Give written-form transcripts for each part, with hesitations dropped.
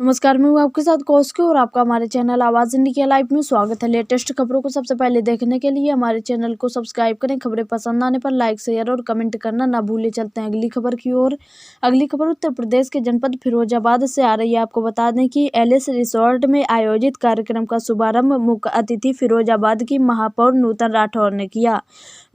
नमस्कार, मैं हूँ आपके साथ कौशिक और आपका हमारे चैनल आवाज़ इंडिया लाइव में स्वागत है। लेटेस्ट खबरों को सबसे पहले देखने के लिए हमारे चैनल को सब्सक्राइब करें। खबरें पसंद आने पर लाइक, शेयर और कमेंट करना ना भूलें। चलते हैं अगली खबर की ओर। अगली खबर उत्तर प्रदेश के जनपद फिरोजाबाद से आ रही है। आपको बता दें कि एलिस रिसोर्ट में आयोजित कार्यक्रम का शुभारंभ मुख्य अतिथि फिरोजाबाद की महापौर नूतन राठौर ने किया।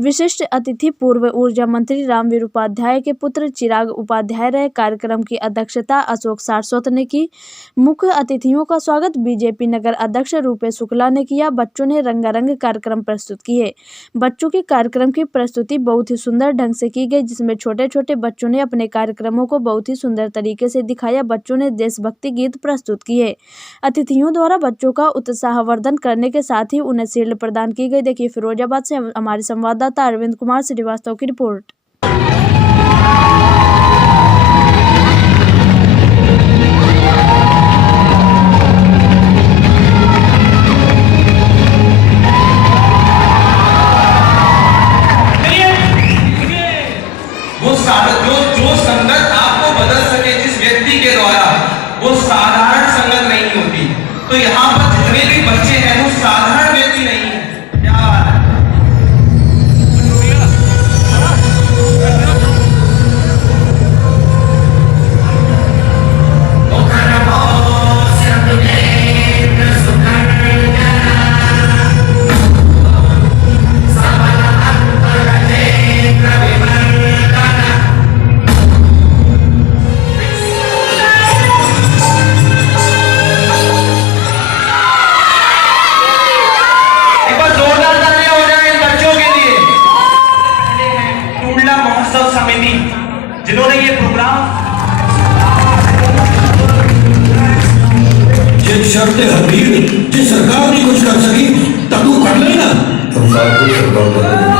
विशिष्ट अतिथि पूर्व ऊर्जा मंत्री रामवीर उपाध्याय के पुत्र चिराग उपाध्याय रहे। कार्यक्रम की अध्यक्षता अशोक सारस्वत ने की। मुख्य अतिथियों का स्वागत बीजेपी नगर अध्यक्ष रूपेश शुक्ला ने किया। बच्चों ने रंगारंग कार्यक्रम प्रस्तुत किए। बच्चों के कार्यक्रम की प्रस्तुति बहुत ही सुंदर ढंग से की गई, जिसमें छोटे छोटे बच्चों ने अपने कार्यक्रमों को बहुत ही सुंदर तरीके से दिखाया। बच्चों ने देशभक्ति गीत प्रस्तुत किए। अतिथियों द्वारा बच्चों का उत्साहवर्धन करने के साथ ही उन्हें शील्ड प्रदान की गई। देखिए फिरोजाबाद से हमारे संवाददाता अरविंद कुमार श्रीवास्तव की रिपोर्ट। जो संगत आपको बदल सके जिस व्यक्ति के द्वारा, वो साधारण संगत नहीं होती। तो यहाँ पर जितने भी बच्चे हैं वो साधारण व्यक्ति नहीं है। क्या बात है। जिन्होंने ये प्रोग्राम शर्त हबीर जी सरकार नहीं कुछ कर सकी तब तू कर लेना। हम साथ कुछ सरकार कर लेंगे।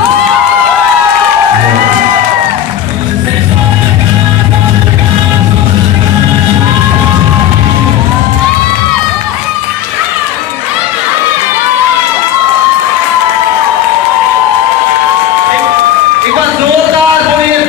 एक बार जोरदार बोलिए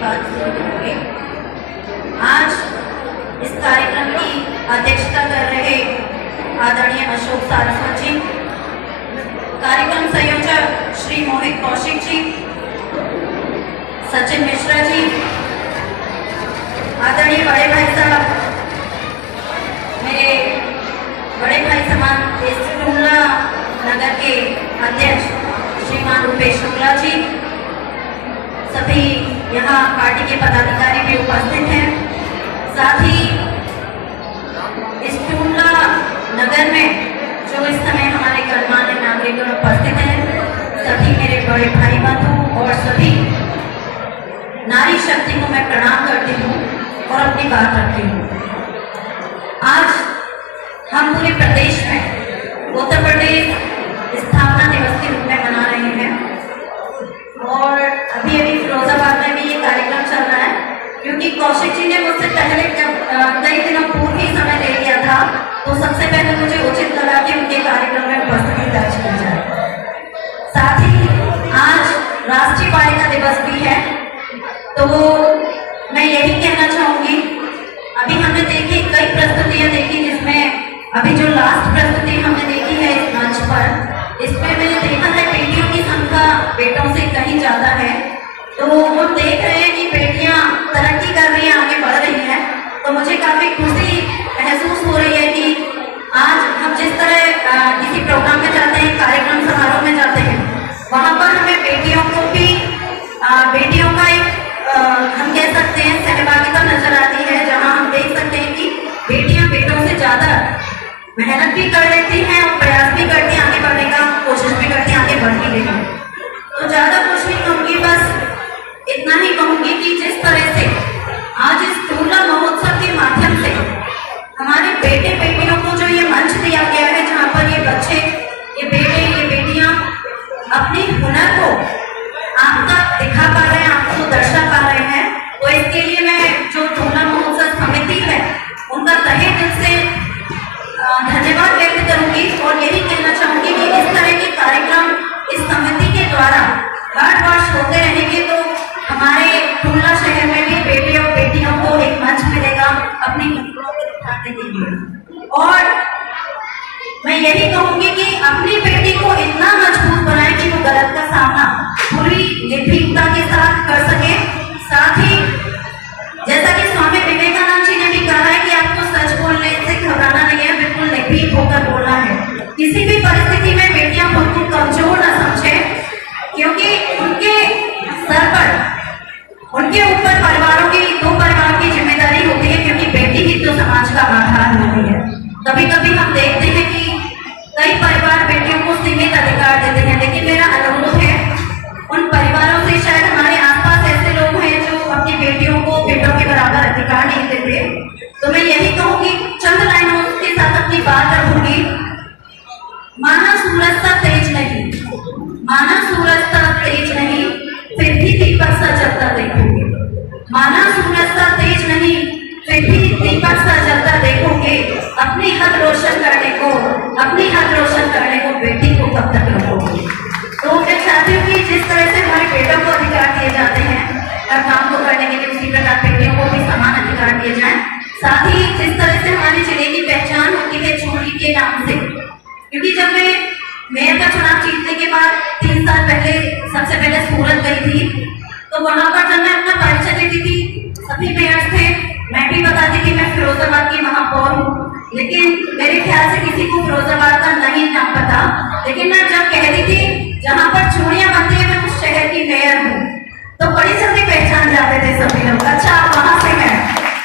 बात शुरू करूंगी। आज इस कार्यक्रम की अध्यक्षता कर रहे आदरणीय अशोक सारस्वत जी, कार्यक्रम संयोजक श्री मोहित कौशिक जी, सचिन मिश्रा जी, आदरणीय बड़े भाई साहब, मेरे बड़े भाई समान इस टूंडला नगर के अध्यक्ष श्रीमान रुपेश शुक्ला जी, सभी यहाँ पार्टी के पदाधिकारी भी उपस्थित हैं। साथ ही इस टूंडला नगर में जो इस समय हमारे गणमान्य नागरिक उपस्थित हैं, सभी मेरे बड़े भाई बंधु और सभी नारी शक्ति को मैं प्रणाम करती हूँ और अपनी बात रखती हूँ। आज हम पूरे प्रदेश में उत्तर प्रदेश स्थापना दिवस के रूप में मना रहे हैं और अभी फिरोजाबाद में भी ये कार्यक्रम चल रहा है, क्योंकि कौशिक जी ने मुझसे पहले कई दिनों पूर्व ही समय ले लिया था, तो सबसे पहले मुझे उचित लगा कि उनके कार्यक्रम में उपस्थिति दर्ज की जाए। साथ ही आज राष्ट्रीय बालिका दिवस भी है, तो मैं यही कहना चाहूंगी, अभी हमने देखी कई प्रस्तुतियां देखी, जिसमें अभी जो लास्ट प्रस्तुति हमने देखी है इस मंच पर, इसमें मैंने देखा है बेटियों की संख्या बेटों से कहीं ज्यादा है। तो वो देख रहे हैं कि बेटियां तरक्की कर रही हैं, आगे बढ़ रही हैं, तो मुझे काफी खुशी महसूस हो रही है कि आज हम जिस तरह किसी प्रोग्राम में जाते हैं, कार्यक्रम समारोह में जाते हैं, वहां पर हमें बेटियों को भी बेटियों का एक हम कह सकते हैं सहभागिता नजर आती है, जहां हम देख सकते हैं कि बेटियां बेटों से ज्यादा मेहनत भी कर लेती हैं और प्रयास भी करती हैं, आगे बढ़ने का कोशिश भी करती हैं, आगे बढ़ भी रही हैं। तो ज्यादा कुछ नहीं कहूंगी, बस इतना ही कहूंगी कि जिस तरह से आज इस टूंडला महोत्सव के माध्यम से हमारे बेटे बेटियों को जो ये मंच दिया गया है, जहाँ पर ये बच्चे, ये बेटे, ये बेटियां अपनी हुनर को आप तक दिखा पा रहे हैं, आपको दर्शा पा रहे हैं, तो इसके लिए मैं जो टूंडला महोत्सव समिति है उनका तहे दिल से धन्यवाद व्यक्त करूंगी और यही कहना चाहूंगी कि इस तरह के कार्यक्रम इस समिति के द्वारा हर वर्ष होते रहेंगे, तो हमारे टूंडला शहर में भी बेटे और बेटियों को एक मंच मिलेगा अपनी खुशियों को दिखाने के लिए। और मैं यही कहूंगी कि अपनी बेटी को इतना मजबूत बनाए कि वो गलत का सामना पूरी निर्भीकता के साथ कर सके। साथ ही जैसा कि स्वामी विवेकानंद जी ने भी कहा है कि आपको सच बोलने से घबराना नहीं है, बिल्कुल निर्भीक होकर बोलना है। किसी भी परिस्थिति में बेटियां खुद को कमजोर न समझें, क्योंकि उनके सर पर, उनके ऊपर परिवारों की, दो परिवारों की जिम्मेदारी होती है, क्योंकि बेटी ही तो समाज का आधार होती है। कभी कभी हम देखते हैं कि कई परिवार बेटियों को सीमित अधिकार देते हैं, लेकिन मेरा अनुरोध है उन परिवारों से, शायद हमारे आसपास ऐसे लोग हैं जो अपनी बेटियों को बेटों के बराबर अधिकार नहीं देते, तो मैं यही कहूंगी, चंद लाइनों के साथ अपनी बात रखूंगी। माना सूरज सा तेज नहीं, माना सूरज सा तेज नहीं, फिर भी दीपक सा जलता देखोगे। माना सूरज सा तेज नहीं, फिर भी दीपक सा जलता देखोगे। अपनी हद रोशन करने को, अपनी हद रोशन करने को बेटी को कब तक रखोगे। तो मैं चाहती हूँ कि जिस तरह से हमारे बेटों को अधिकार दिए जाते हैं हर काम को करने के लिए, उसी प्रकार बेटियों को भी समान अधिकार दिए जाए। साथ ही जिस तरह से हमारे जिले की पहचान होती है चूड़ी के नाम से, क्योंकि जब मैं मेयर का चुनाव जीतने के बाद 3 साल पहले सबसे पहले सूरत गई थी, तो वहां पर जब मैं अपना परिचय देती थी, सभी मेयर्स थे, मैं भी बताती थी मैं फिरोजाबाद की महापौर हूँ, लेकिन मेरे ख्याल से किसी को फिरोजाबाद का नहीं नाम पता। लेकिन मैं जब कहती थी जहाँ पर चूड़ियां बनती है मैं उस शहर की मेयर हूँ, तो बड़ी जल्दी पहचान जाते थे सभी लोग, अच्छा आप वहां से हैं।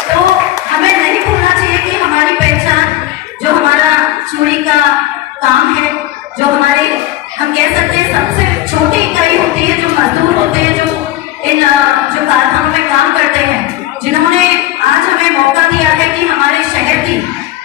तो हमें नहीं भूलना चाहिए कि हमारी पहचान, जो हमारा चूड़ी का काम है, जो हमारे, हम कह सकते हैं सबसे छोटी इकाई होती है, जो मजदूर होते हैं, जो इन जो कारखानों में काम करते हैं, जिन्होंने आज हमें मौका दिया है कि हमारे शहर की,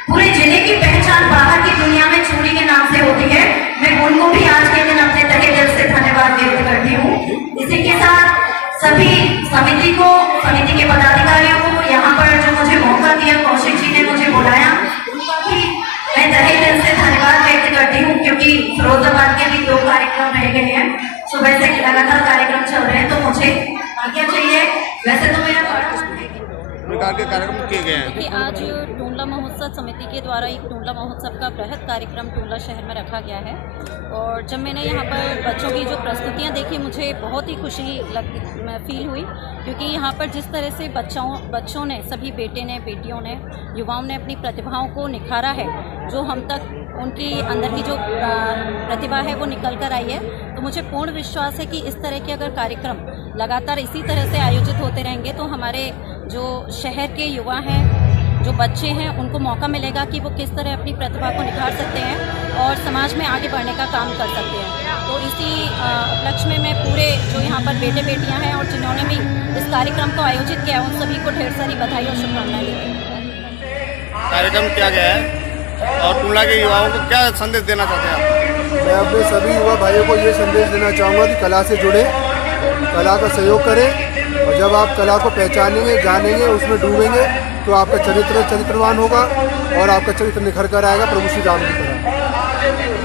पूरे जिले की पहचान बाहर की दुनिया में चूड़ी के नाम से होती है। मैं उनको भी आज के दिन अपने तहे दिल से धन्यवाद व्यक्त करती हूँ। इसी के साथ सभी समिति को, समिति के पदाधिकारियों को, यहाँ पर जो मुझे मौका दिया, कौशिक जी ने मुझे बुलाया, उनका भी मैं तहे दिल से धन्यवाद व्यक्त करती हूँ, क्योंकि फिरोजाबाद के भी 2 कार्यक्रम रह गए हैं, सुबह से लगातार कार्यक्रम चल रहे हैं, तो मुझे आज्ञा चाहिए। वैसे प्रकार के कार्यक्रम किए गए हैं? कि आज टूंडला महोत्सव समिति के द्वारा एक टूंडला महोत्सव का बृहद कार्यक्रम टूंडला शहर में रखा गया है। और जब मैंने यहाँ पर बच्चों की जो प्रस्तुतियाँ देखी, मुझे बहुत ही खुशी फील हुई, क्योंकि यहाँ पर जिस तरह से बच्चों ने, सभी बेटे ने, बेटियों ने, युवाओं ने अपनी प्रतिभाओं को निखारा है, जो हम तक उनकी अंदर की जो प्रतिभा है वो निकल कर आई है। तो मुझे पूर्ण विश्वास है कि इस तरह के अगर कार्यक्रम लगातार इसी तरह से आयोजित होते रहेंगे तो हमारे जो शहर के युवा हैं, जो बच्चे हैं, उनको मौका मिलेगा कि वो किस तरह अपनी प्रतिभा को निखार सकते हैं और समाज में आगे बढ़ने का काम कर सकते हैं। तो इसी उपलक्ष्य में मैं पूरे जो यहाँ पर बेटे बेटियाँ हैं और जिन्होंने भी इस कार्यक्रम को आयोजित किया, उन सभी को ढेर सारी बधाई और शुभकामनाएं देती हूँ। कार्यक्रम किया गया है और टूंडला के युवाओं को क्या संदेश देना चाहते हैं आप? मैं अपने सभी युवा भाइयों को ये संदेश देना चाहूँगा कि कला से जुड़े, कला का सहयोग करें, और जब आप कला को पहचानेंगे, जानेंगे, उसमें डूबेंगे तो आपका चरित्रवान होगा और आपका चरित्र निखर कर आएगा प्रभु श्री राम की तरह।